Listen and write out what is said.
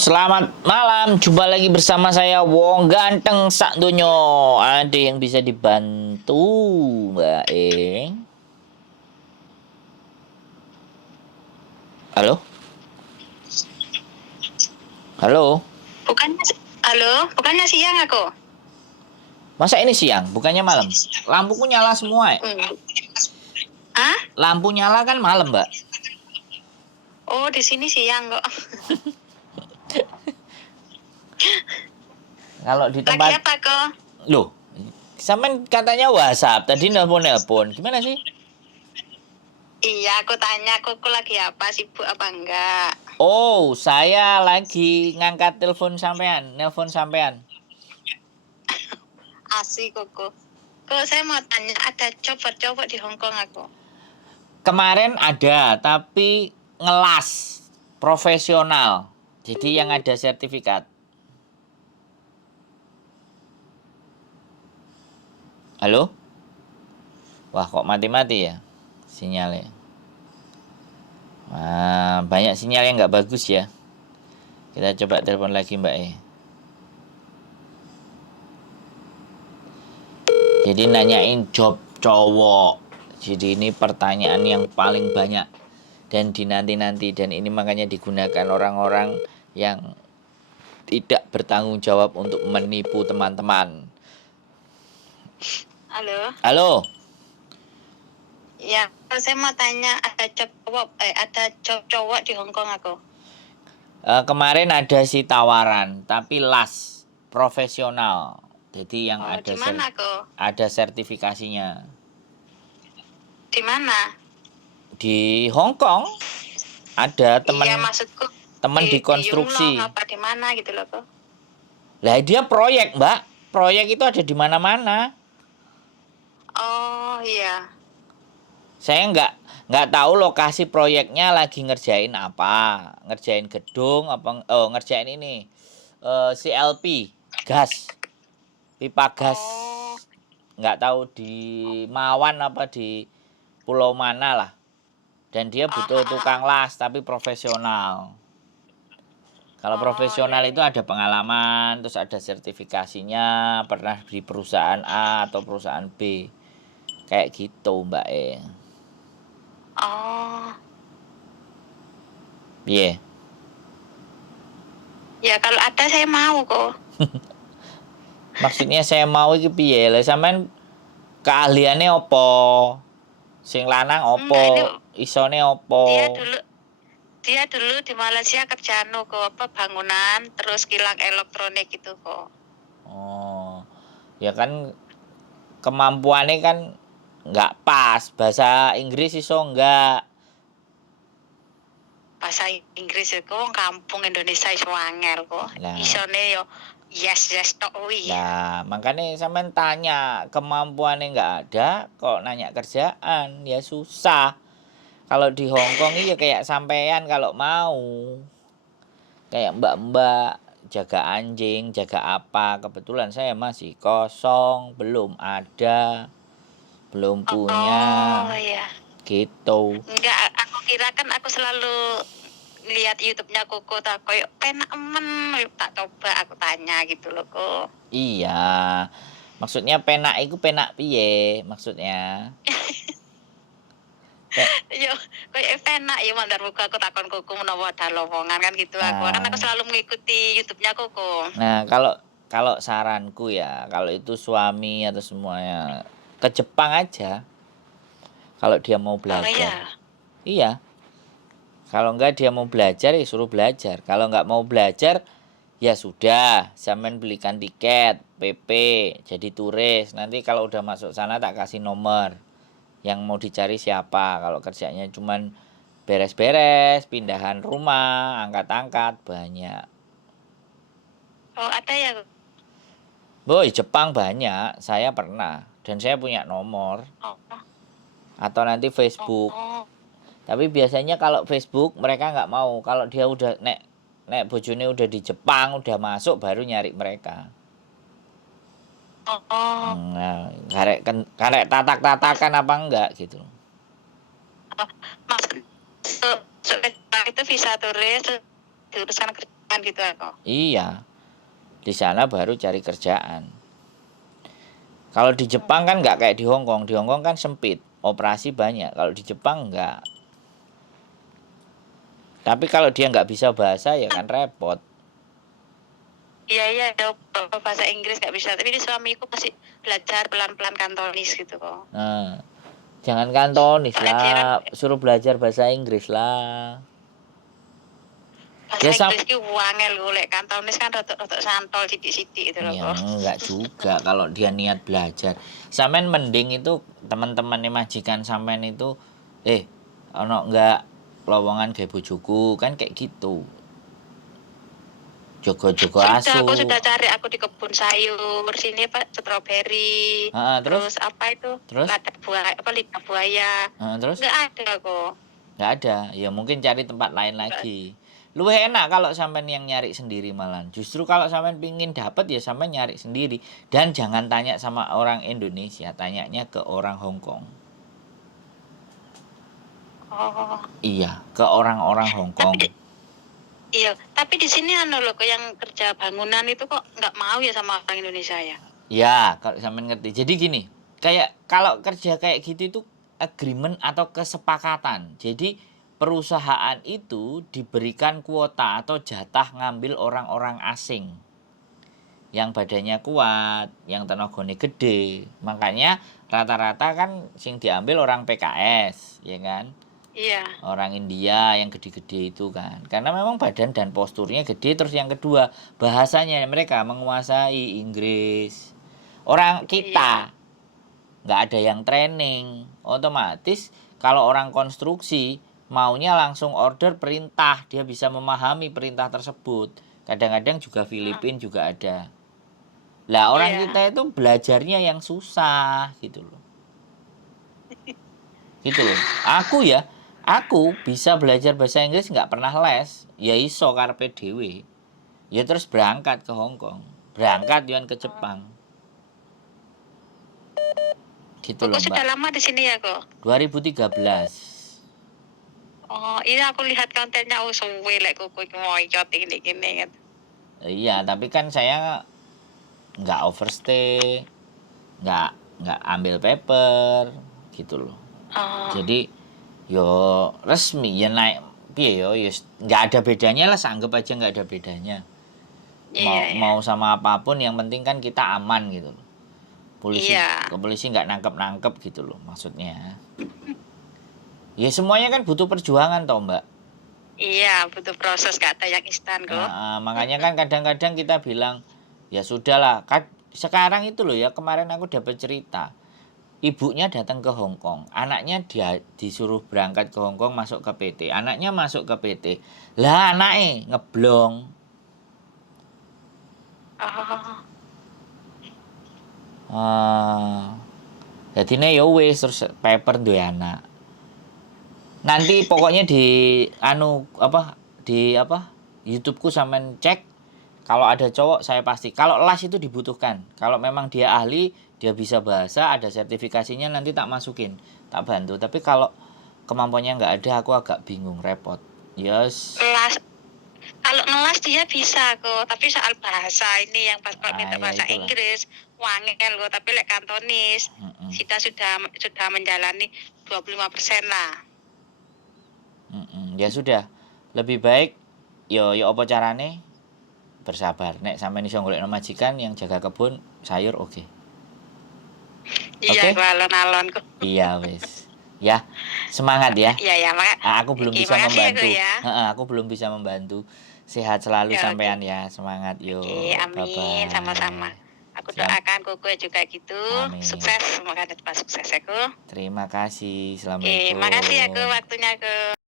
Selamat malam. Jumpa lagi bersama saya Wong Ganteng sak donyo. Ada yang bisa dibantu, Mbak Eng? Halo? Halo? Bukannya siang aku. Masa ini siang? Bukannya malam? Lampuku nyala semua ya? Hah? Lampu nyala kan malam, Mbak. Oh, di sini siang kok. Kalau di Lagi tempat... apa kok? Loh, sampean katanya WhatsApp. Tadi nelpon-nelpon. Gimana sih? Iya, aku tanya kok lagi apa, sibuk apa enggak? Oh, saya lagi ngangkat telepon sampean. Nelpon sampean. Asik kok. Kok saya mau tanya, ada copot-copot di Hong Kong aku. Kemarin ada, tapi ngelas profesional. Jadi yang ada sertifikat. Halo? Wah, kok mati-mati ya sinyalnya. Wah, banyak sinyal yang nggak bagus ya. Kita coba telepon lagi Mbak E. Jadi nanyain job cowok. Jadi ini pertanyaan yang paling banyak dan dinanti-nanti, dan ini makanya digunakan orang-orang yang tidak bertanggung jawab untuk menipu teman-teman. Halo? Halo? Ya, saya mau tanya, ada job cowok di Hong Kong aku. Kemarin ada si tawaran, tapi las profesional. Jadi yang Di mana kok? ada sertifikasinya. Di mana? Di Hong Kong ada teman. Iya, maksudku teman di di konstruksi. Yunlong apa di mana gitu loh kok. Lah dia proyek, Mbak. Proyek itu ada di mana-mana. Oh, iya. Saya nggak tahu lokasi proyeknya lagi ngerjain apa. Ngerjain gedung apa, ngerjain ini. CLP, gas. Pipa gas. Oh. Nggak tahu di Mawan apa di pulau mana lah. Dan dia butuh tukang las tapi profesional. Kalau profesional itu ada pengalaman, terus ada sertifikasinya, pernah di perusahaan A atau perusahaan B. Kayak gitu, Mbak E. Oh. Iya. Ya kalau ada saya mau kok. Maksudnya saya mau iki piye? Lah sampean keahliannya opo? Sing lanang opo? Isone opo? Dia dulu di Malaysia kerja bangunan, terus kilang elektronik gitu kok. Oh. Ya kan kemampuannya kan nggak pas. Bahasa Inggris iso enggak? Bahasa Inggris itu kampung Indonesia iso angel kok. Isone yo yes tok wi. Nah, makanya sampean tanya, kemampuannya nggak ada, kok nanya kerjaan, ya susah. Kalau di Hong Kong iya kayak sampean kalau mau. Kayak mbak-mbak jaga anjing, jaga apa. Kebetulan saya masih kosong, belum ada, belum punya. Oh iya. Gitu. Enggak, aku kira kan aku selalu lihat YouTube-nya Koko tak koyo penak tak coba aku tanya gitu loh kok. Iya. Maksudnya penak itu penak piye maksudnya? Yo, kayak penak ya mandar muka aku takon Koko menawa ada lowongan kan gitu aku. Kan aku selalu mengikuti YouTube-nya Koko. Nah, kalau saranku ya, kalau itu suami atau semuanya ke Jepang aja. Kalau dia mau belajar. Oh iya. Iya. Kalau enggak dia mau belajar ya suruh belajar. Kalau enggak mau belajar ya sudah, sampean belikan tiket PP jadi turis. Nanti kalau udah masuk sana tak kasih nomor. Yang mau dicari siapa. Kalau kerjanya cuman beres-beres, pindahan rumah, angkat-angkat, banyak. Oh, ada ya? Boy, Jepang banyak. Saya pernah dan saya punya nomor. Atau nanti Facebook. Tapi biasanya kalau Facebook mereka nggak mau. Kalau dia udah nek bojone udah di Jepang, udah masuk baru nyari mereka. Nah, karek tatak-tatakan apa enggak gitu. Maksud itu bisa turis jurusan kerja Jepang gitu aku. Iya, di sana baru cari kerjaan. Kalau di Jepang kan nggak kayak di Hong Kong. Di Hong Kong kan sempit, operasi banyak. Kalau di Jepang nggak. Tapi kalau dia nggak bisa bahasa ya kan repot. Iya, bahasa Inggris nggak bisa. Tapi ini suamiku masih belajar pelan-pelan Kantonis gitu kok. Nah, jangan Kantonis Soalnya dia kan lah, suruh belajar bahasa Inggris lah. bahasa Ya Inggris ki wangel golek Kantonis kan rotok santol sidik-sidik gitu loh ya kok. enggak juga kalau dia niat belajar. Sampean mending itu teman-teman majikan sampean itu ono enggak lowongan gawe bojoku kan kayak gitu. Jogo-jogo asu. Aku sudah cari aku di kebun sayur sini Pak, stroberi. Terus apa itu? Terus? Lidah buaya. Terus? Nggak ada kok. Nggak ada. Ya mungkin cari tempat lain lagi. Luwih enak kalau sampean yang nyari sendiri malah. Justru kalau sampean pingin dapat ya sampean nyari sendiri. Dan jangan tanya sama orang Indonesia, tanyanya ke orang Hong Kong. Oh. Iya, ke orang-orang Hong Kong. Iya, tapi di sini loh yang kerja bangunan itu kok nggak mau ya sama orang Indonesia ya? Ya, kalau sampean ngerti. Jadi gini, kayak kalau kerja kayak gitu itu agreement atau kesepakatan. Jadi perusahaan itu diberikan kuota atau jatah ngambil orang-orang asing yang badannya kuat, yang tenaganya gede. Makanya rata-rata kan sing diambil orang PKS, ya kan? Iya. Orang India yang gede-gede itu kan. Karena memang badan dan posturnya gede. Terus yang kedua, bahasanya mereka menguasai Inggris. Orang kita nggak ada yang training. Otomatis kalau orang konstruksi maunya langsung order perintah, dia bisa memahami perintah tersebut. Kadang-kadang juga Filipina juga ada. Lah orang kita itu belajarnya yang susah gitu loh. Gitu loh. Aku bisa belajar bahasa Inggris nggak pernah les. Ya iso karepe dhewe. Ya terus berangkat ke Hong Kong. Berangkat Yuan ke Jepang. Gitu loh, Mbak. Sudah lama di sini ya kok? 2013. Oh, ini aku lihat kontennya suwe lek kuku moyot gini kan. Iya, tapi kan saya nggak overstay, nggak ambil paper, gitu loh. Jadi yo resmi ya naik piye yo nggak ada bedanya lah, anggap aja nggak ada bedanya. Mau sama apapun yang penting kan kita aman gitu loh. Polisi nggak nangkep gitu loh maksudnya. Ya semuanya kan butuh perjuangan toh Mbak. Iya, butuh proses, gak ada yang instan kok. Makanya kan kadang-kadang kita bilang ya sudahlah. Sekarang itu loh ya, kemarin aku dapat cerita. Ibunya datang ke Hong Kong, anaknya dia disuruh berangkat ke Hong Kong masuk ke PT. Anaknya masuk ke PT. Lah anaknya ngeblong. Jadi ini ya wis terus paper duwe anak. Nanti pokoknya di YouTubeku sampean cek. Kalau ada cowok saya pasti. Kalau las itu dibutuhkan. Kalau memang dia ahli, dia bisa bahasa, ada sertifikasinya, nanti tak masukin, tak bantu. Tapi kalau kemampuannya nggak ada, aku agak bingung, repot. Yes. Kalau ngelas dia bisa kok, tapi soal bahasa ini yang pas minta bahasa Inggris, wangel kok. Tapi lek Kantonis, kita sudah menjalani 25% lah. Ya sudah, lebih baik yo apa carane? Bersabar. Nek sampean iso golekno majikan yang jaga kebun sayur oke. Iya, alon-alon kok. Iya wis. Ya, semangat ya. Iya, aku belum bisa membantu. Aku belum bisa membantu. Sehat selalu sampean ya. Semangat yo. Amin. Bye-bye. Sama-sama. Aku doakan Koko juga gitu. Amin. Sukses, semoga dapat sukses aku. Terima kasih. Assalamualaikum. Terima kasih aku waktunya aku.